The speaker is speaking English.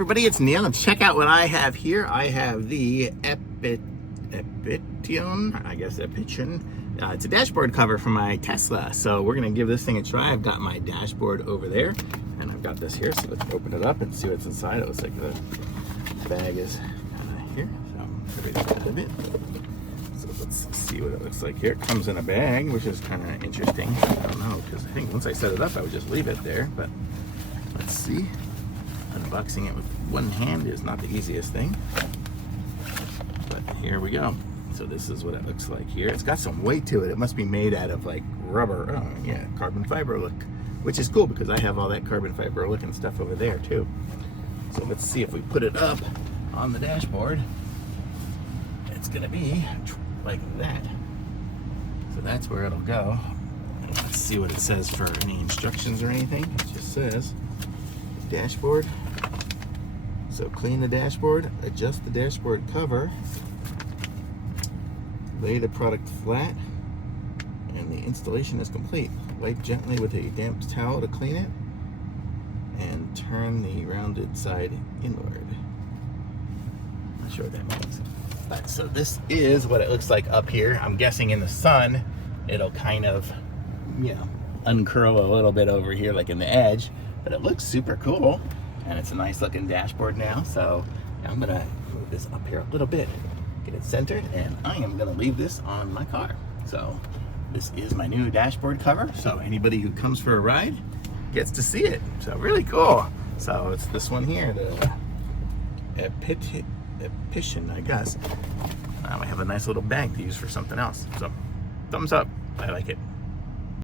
everybody, it's Neil, and check out what I have here. I have the Epition. It's a dashboard cover for my Tesla. So we're gonna give this thing a try. I've got my dashboard over there, and I've got this here. So let's open it up and see what's inside. It looks like the bag is here. So everything's out of it. So let's see what it looks like here. It comes in a bag, which is kind of interesting. I don't know, because I think once I set it up, I would just leave it there. But let's see. Unboxing it with one hand is not the easiest thing, but here we go. So this is what it looks like here. It's got some weight to it. It must be made out of like rubber. Oh yeah, carbon fiber look, which is cool because I have all that carbon fiber looking stuff over there too. So let's see if we put it up on the dashboard. It's gonna be like that. So that's where it'll go. And let's see what it says for any instructions or anything. It just says dashboard. So clean the dashboard, adjust the dashboard cover, lay the product flat, and the installation is complete. Wipe gently with a damp towel to clean it, and turn the rounded side inward. Not sure what that means. But so this is what it looks like up here. I'm guessing in the sun, it'll kind of, uncurl a little bit over here, like in the edge. But it looks super cool, and it's a nice looking dashboard now. So I'm gonna move this up here a little bit, get it centered, and I am gonna leave this on my car. So this is my new dashboard cover. So anybody who comes for a ride gets to see it. So really cool. So it's this one here, the Epition, I guess. I have a nice little bag to use for something else. So thumbs up, I like it.